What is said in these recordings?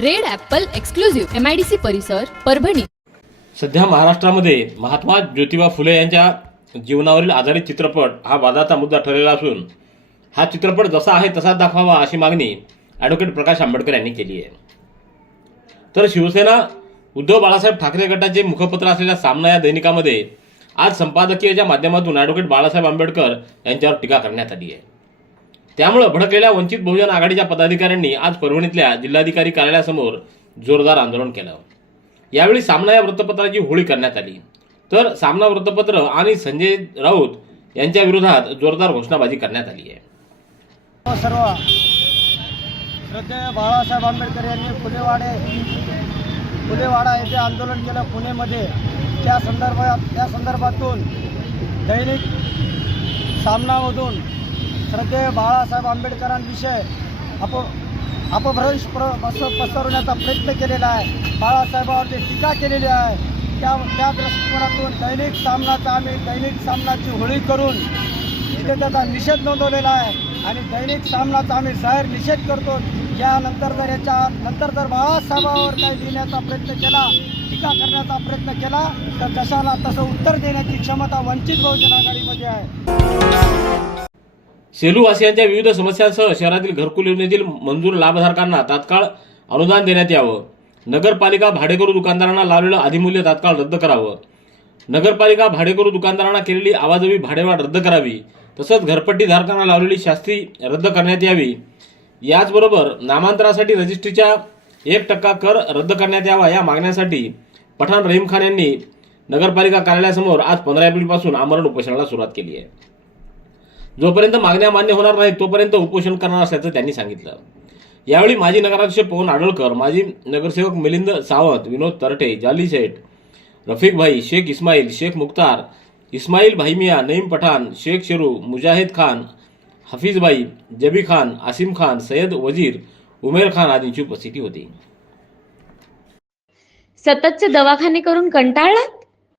Red apple exclusive MIDC परिसर परभणी. सध्या महाराष्ट्रामध्ये महात्मा ज्योतिबा फुले यांच्या जीवनावरील आधारित चित्रपट हा वादाचा मुद्दा ठरलेला असून हा चित्रपट जसा आहे तसाच दाखवावा अशी मागणी ॲडव्होकेट प्रकाश आंबेडकर यांनी केली आहे. तर शिवसेना उद्धव बाळासाहेब ठाकरे गटाचे मुखपत्र असलेल्या सामना या दैनिकामध्ये आज संपादकीयच्या माध्यमातून ॲडव्होकेट बाळासाहेब आंबेडकर यांच्यावर टीका करण्यात आली आहे. त्यामुळे भडकलेल्या वंचित बहुजन आघाडीच्या पदाधिकाऱ्यांनी आज परभणीतल्या जिल्हाधिकारी कार्यालयासमोर जोरदार आंदोलन केलं. यावेळी सामना या वृत्तपत्राची होळी करण्यात आली. तर सामना वृत्तपत्र आणि संजय राऊत यांच्या विरोधात जोरदार घोषणाबाजी करण्यात आली आहे. सर्व श्रद्धेय बाळासाहेब आंबेडकर यांनी फुलेवाडे फुलेवाडा येथे आंदोलन केलं पुणेमध्ये. त्या संदर्भात त्या संदर्भातून दैनिक सामनामधून श्रद्धेय बाळासाहेब आंबेडकरांविषयी अप अपभ्रंश प्र पस पसरवण्याचा प्रयत्न केलेला आहे. बाळासाहेबावरती टीका केलेली आहे त्या त्या दृष्टिकोनातून दैनिक सामनाचा आम्ही दैनिक सामनाची होळी करून तिथे त्याचा निषेध नोंदवलेला आहे आणि दैनिक सामनाचा आम्ही जाहीर निषेध करतो. यानंतर जर याच्या नंतर जर बाळासाहेबावर काही लिहिण्याचा प्रयत्न केला टीका करण्याचा प्रयत्न केला तर कशाला तसं उत्तर देण्याची क्षमता वंचित बहुजन आघाडीमध्ये आहे. सेलूवासियांच्या विविध समस्यांसह शहरातील घरकुल योजनेतील मंजूर लाभधारकांना तात्काळ अनुदान देण्यात यावं. नगरपालिका भाडेकरू दुकानदारांना लावलेलं अधिमूल्य तात्काळ रद्द करावं. नगरपालिका भाडेकरू दुकानदारांना केलेली आवाजवी भाडेवाढ रद्द करावी. तसंच घरपट्टीधारकांना लावलेली शास्ती रद्द करण्यात यावी. याचबरोबर नामांतरासाठी रजिस्ट्रीच्या एक टक्का कर रद्द करण्यात यावा या मागण्यासाठी पठाण रहीम खान यांनी नगरपालिका कार्यालयासमोर आज पंधरा एप्रिलपासून आमरण उपोषणाला सुरुवात केली आहे. जोपर्यंत मागण्या मान्य होणार नाहीत तोपर्यंत उपोषण करणार असल्याचं त्यांनी सांगितलं. यावेळी माजी नगराध्यक्ष पवन आडळकर माजी नगरसेवक मिलिंद सावंत विनोद तरटे जाली शेठ रफिक भाई शेख इस्माईल शेख मुख्तार इस्माईल भाईमिया नईम पठाण शेख शेरू मुजाहिद खान हफीजभाई जबी खान आसिम खान सय्यद वजीर उमेर खान आदींची उपस्थिती होती. सततचे दवाखाने करून कंटाळलात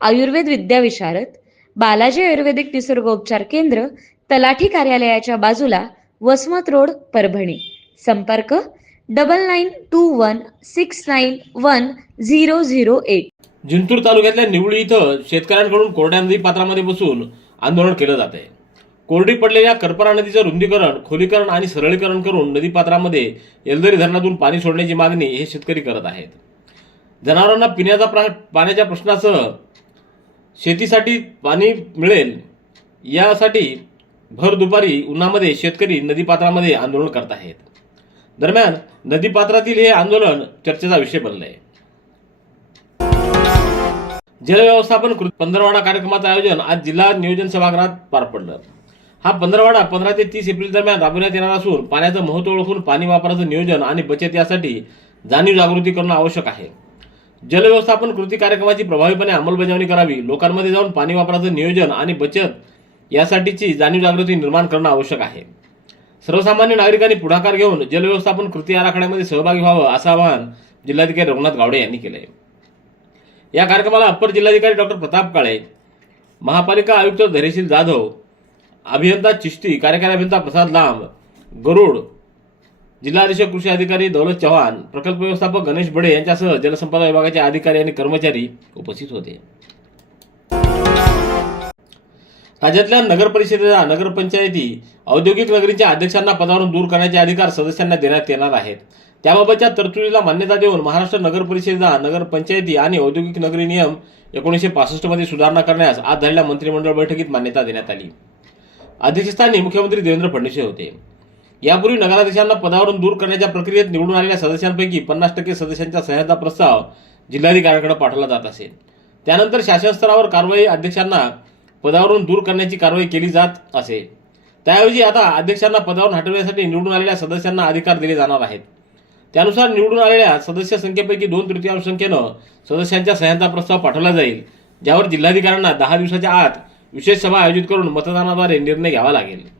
आयुर्वेद विद्याविशारद बालाजी आयुर्वेदिक निसर्गोपचार केंद्र तलाठी कार्यालयाच्या बाजूला वसमत रोड परभणी. संपर्क double nine two one six nine one zero zero eight Jintur तालुक्यातल्या निवळी इथं शेतकऱ्यांकडून कोरड्या नदी पात्रामध्ये बसून आंदोलन केलं जात आहे कोरडी पडलेल्या करपरा नदीचं रुंदीकरण खोलीकरण आणि सरळीकरण करून नदीपात्रामध्ये येलदरी धरणातून पाणी सोडण्याची मागणी हे शेतकरी करत आहेत. जनावरांना पिण्याचा प्रा पाण्याच्या प्रश्नासह शेतीसाठी पाणी मिळेल यासाठी भर दुपारी उन्हामध्ये शेतकरी नदीपात्रामध्ये आंदोलन करत आहेत. दरम्यान नदीपात्रातील हे आंदोलन चर्चेचा विषय बनलं आहे जलव्यवस्थापन पंधरवाडा कार्यक्रमाचं आयोजन आज जिल्हा नियोजन सभागृहात पार पडलं. हा पंधरवाडा पंधरा ते तीस एप्रिल दरम्यान राबवण्यात येणार असून पाण्याचं महत्त्व ओळखून पाणी वापराचं नियोजन आणि बचत यासाठी जाणीव जागृती करणं आवश्यक आहे. जलव्यवस्थापन कृती कार्यक्रमाची प्रभावीपणे अंमलबजावणी करावी लोकांमध्ये जाऊन पाणी वापराचं नियोजन आणि बचत यासाठीची जाणीव जागृती निर्माण करणं आवश्यक आहे. सर्वसामान्य नागरिकांनी पुढाकार घेऊन जलव्यवस्थापन कृती आराखड्यामध्ये सहभागी व्हावं असं आवाहन जिल्हाधिकारी रघुनाथ गावडे यांनी केलं आहे या कार्यक्रमाला अप्पर जिल्हाधिकारी डॉक्टर प्रताप काळे महापालिका आयुक्त धैर्यशील जाधव अभियंता चिश्ती कार्यकारी अभियंता प्रसाद लांब गरुड जिल्हाधीश कृषी अधिकारी दौलत चव्हाण प्रकल्प व्यवस्थापक गणेश बडे यांच्यासह जलसंपदा विभागाचे अधिकारी आणि कर्मचारी उपस्थित होते. राज्यातल्या नगरपरिषदेच्या नगरपंचायती औद्योगिक नगरीच्या अध्यक्षांना पदावरून दूर करण्याचे अधिकार सदस्यांना देण्यात येणार आहेत. त्याबाबतच्या तरतुदीला मान्यता देऊन महाराष्ट्र नगर नगरपंचायती आणि औद्योगिक नगरी नियम एकोणीसशे पासष्टमध्ये सुधारणा करण्यास आज झालेल्या मंत्रिमंडळ बैठकीत मान्यता देण्यात आली. अध्यक्षस्थानी मुख्यमंत्री देवेंद्र फडणवीस होते. यापूर्वी नगराध्यक्षांना पदावरून दूर करण्याच्या प्रक्रियेत निवडून आलेल्या सदस्यांपैकी पन्नास टक्के सदस्यांच्या सह्याचा प्रस्ताव जिल्हाधिकाऱ्यांकडे पाठवला जात असे. त्यानंतर शासन स्तरावर कारवाई अध्यक्षांना पदावरून दूर करण्याची कारवाई केली जात असे. त्याऐवजी आता अध्यक्षांना पदावरून हटवण्यासाठी निवडून आलेल्या सदस्यांना अधिकार दिले जाणार आहेत. त्यानुसार निवडून आलेल्या सदस्य संख्येपैकी दोन तृतीयांश संख्येनं सदस्यांच्या सह्यांचा प्रस्ताव पाठवला जाईल ज्यावर जिल्हाधिकाऱ्यांना दहा दिवसाच्या आत विशेष सभा आयोजित करून मतदानाद्वारे निर्णय घ्यावा लागेल.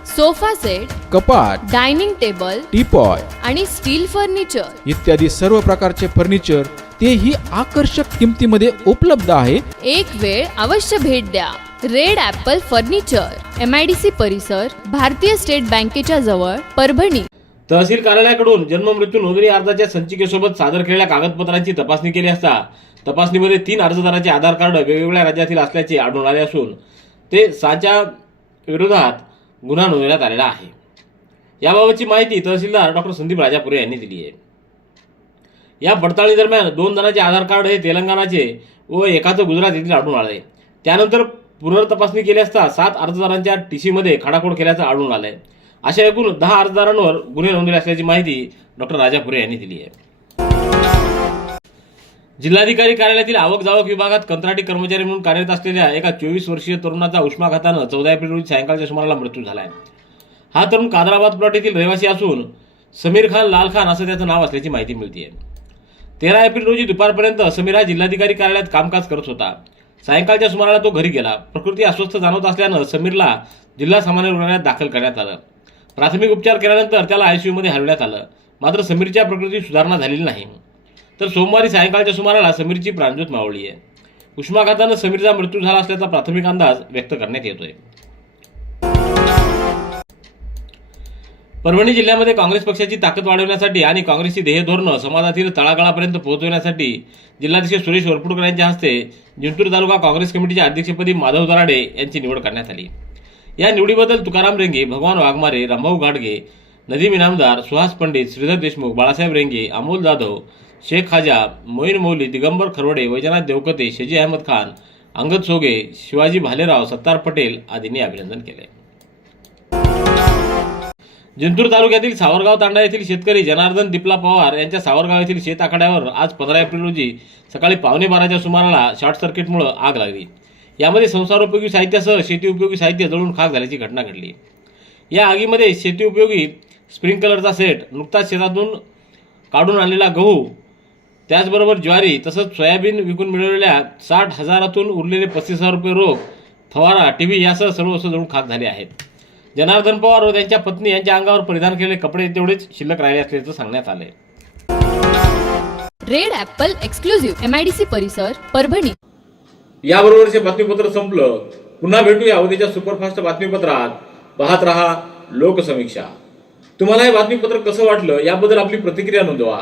sofa set कपाट डायनिंग टेबल टीपॉय आणि स्टील फर्निचर. इत्यादी सर्व प्रकारचे फर्निचर तेही आकर्षक किमतीमध्ये उपलब्ध आहे. एक वेळ अवश्य भेट द्या. Red apple furniture M I D C परिसर भारतीय स्टेट बँकेच्या जवळ परभणी. तहसील कार्यालयाकडून जन्म मृत्यू नोंदणी अर्जाच्या संचिकेसोबत सादर केलेल्या कागदपत्रांची तपासणी केली असता तपासणीमध्ये तीन अर्जदारांचे आधार कार्ड वेगवेगळ्या राज्यातील असल्याचे आढळून आले असून ते साच्या विरोधात गुन्हा नोंदवण्यात आलेला आहे. याबाबतची माहिती तहसीलदार डॉक्टर संदीप राजापुरे यांनी दिली आहे. या पडताळणी दरम्यान दोन जणांचे आधार कार्ड हे तेलंगणाचे व एकाचं गुजरात येथील आढळून आलंय. त्यानंतर पुनर्तपासणी केली असता सात अर्जदारांच्या टी सीमध्ये खाडाखोड केल्याचं आढळून आलं आहे अशा एकूण दहा अर्जदारांवर गुन्हे नोंदवले असल्याची माहिती डॉक्टर राजापुरे यांनी दिली आहे. जिल्हाधिकारी कार्यालयातील आवक जावक विभागात कंत्राटी कर्मचारी म्हणून कार्यरत असलेल्या एका चोवीस वर्षीय तरुणाचा उष्माघातानं चौदा एप्रिल रोजी सायंकाळच्या सुमाराला मृत्यू झाला आहे हा तरुण कादराबाद प्लॉट येथील रहिवासी असून समीर खान लाल खान असं त्याचं नाव असल्याची माहिती मिळते तेरा एप्रिल रोजी दुपारपर्यंत समीर हा जिल्हाधिकारी कार्यालयात कामकाज करत होता. सायंकाळच्या सुमाराला तो घरी गेला. प्रकृती अस्वस्थ जाणवत असल्यानं समीरला जिल्हा सामान्य रुग्णालयात दाखल करण्यात आलं. प्राथमिक उपचार केल्यानंतर त्याला आयसीयूमध्ये हलवण्यात आलं. मात्र समीरच्या प्रकृतीत सुधारणा झालेली नाही. तर सोमवारी सायंकाळच्या सुमाराला समीरची प्राणज्योत मावळली आहे. उष्माघातानं समीरचा मृत्यू झाला असल्याचा प्राथमिक अंदाज व्यक्त करण्यात येतोय. परभणी जिल्ह्यामध्ये काँग्रेस पक्षाची ताकद वाढवण्यासाठी आणि काँग्रेसची ध्येय धोरणं समाजातील तळागाळापर्यंत पोहोचवण्यासाठी जिल्हाध्यक्ष सुरेश वरपुडकर यांच्या हस्ते जिंतूर तालुका काँग्रेस कमिटीच्या अध्यक्षपदी माधव दराडे यांची निवड करण्यात आली. या निवडीबद्दल तुकाराम रेंगे भगवान वाघमारे रामभाऊ घाडगे नदीम इनामदार सुहास पंडित श्रीधर देशमुख बाळासाहेब रेंगे अमोल जाधव शेख खाजा मोईन मौली दिगंबर खरवडे वैजनाथ देवकते शेजी अहमद खान अंगद सोगे शिवाजी भालेराव सत्तार पटेल आदींनी अभिनंदन केले. जिंतूर तालुक्यातील सावरगाव तांडा येथील शेतकरी जनार्दन दिपला पवार यांच्या सावरगाव येथील शेत आखाड्यावर आज पंधरा एप्रिल रोजी सकाळी पावणे बाराच्या सुमाराला शॉर्ट सर्किटमुळे आग लागली. यामध्ये संसारोपयोगी साहित्यासह शेती उपयोगी साहित्य जळून खाक झाल्याची घटना घडली. या आगीमध्ये शेती उपयोगी स्प्रिंकलरचा सेट नुकताच शेतातून काढून आणलेला गहू त्याचबरोबर ज्वारी तसंच सोयाबीन विकून मिळवलेल्या साठ हजारातून उरलेले पस्तीस हजार रुपये रोख फवारा टी व्ही यासह सर्व वस्तू जळून खाक झाले आहेत. जनार्दन पवार व त्यांच्या पत्नी यांच्या अंगावर परिधान केलेले कपडे तेवढेच शिल्लक राहिले असल्याचं सांगण्यात आलंय. Red apple exclusive M I D C परिसर परभणी. याबरोबरचे बातमीपत्र संपलं. पुन्हा भेटूया उद्याच्या सुपरफास्ट बातमीपत्रात. पाहत रहा लोकसमीक्षा. तुम्हाला हे बातमीपत्र कसं वाटलं याबद्दल आपली प्रतिक्रिया नोंदवा.